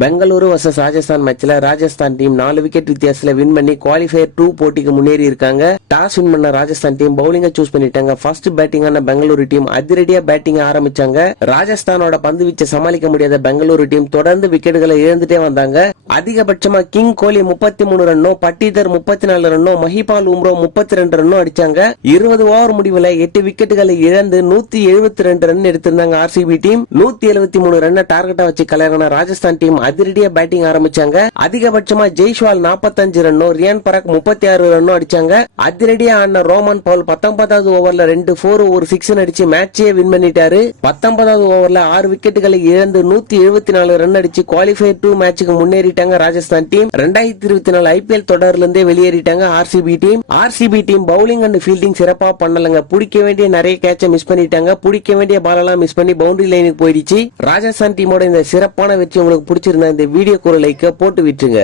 Bengaluru versus Rajasthan மேட்ச்ல Rajasthan team நாலு wicket வித்தியாசத்துல வின் பண்ணி குவாலிஃபயர் டூ போட்டிக்கு முன்னேறி இருக்காங்க. டாஸ் வின் பண்ண ராஜஸ்தான் டீம் பவுலிங்க சூஸ் பண்ணிட்டாங்க. ஃபர்ஸ்ட் பேட்டிங்கான பெங்களூரு டீம் அதிரடியா பேட்டிங் ஆரம்பிச்சாங்க. ராஜஸ்தானோட பந்து வீச்சை சமாளிக்க முடியாத பெங்களூரு டீம் தொடர்ந்து விக்கெட்டுகளை இழந்துட்டே வந்தாங்க. அதிகபட்சமா கிங் கோலி முப்பத்தி மூணு ரன்னும் பட்டிதர் முப்பத்தி நாலு ரன்னும் மஹிபால் உம்ரோ முப்பத்தி ரெண்டு ரன்னும் அடிச்சாங்க. இருபது ஓவர் முடிவுல எட்டு விக்கெட்டுகளை இழந்து நூத்தி எழுபத்தி ரெண்டு ரன் எடுத்திருந்தாங்க ஆர்சிபி டீம் நூத்தி எழுபத்தி மூணு ரன்னை டார்கெட்டா வச்சு கலையான ராஜஸ்தான் டீம் அதிரடியா பேட்டிங் ஆரம்பிச்சாங்க. அதிகபட்சமா ஜெய்ஷ்வால் 45 ரன்னும் ரியான் பராக் முப்பத்தி ஆறு ரன்னும் அடிச்சாங்க. அதிரடியா ஆடின ரோமன் பவுல் பத்தொன்பதாவது ஓவர்ல ரெண்டு போர் ஒரு சிக்ஸ் அடிச்சு மேட்சே வின் பண்ணிட்டாரு. பத்தொன்பதாவது ஓவர்ல ஆறு விக்கெட்டுகளை இழந்து நூத்தி எழுபத்தி நாலு ரன் அடிச்சு குவாலிஃபை டூ மேட்சுக்கு வெளியேறிட்டாங்க ராஜஸ்தான் டீம் ரெண்டாயிரத்தி இருபத்தி நாலு ஐபிஎல் தொடர்ல இருந்தே வெளியேறிட்டாங்க RCB team RCB team bowling and fielding சிறப்பா பண்ணலங்க. பிடிக்க வேண்டிய நிறைய கேட்ச மிஸ் பண்ணிட்டாங்க. பிடிக்க வேண்டிய பாலெல்லாம் மிஸ் பண்ணி பவுண்டரி லைனுக்கு போயிடுச்சு. ராஜஸ்தான் டீமோட இந்த சிறப்பான வெற்றி உங்களுக்கு பிடிச்சிருந்தா இந்த வீடியோ குரலைக்க போட்டு விட்டுருங்க.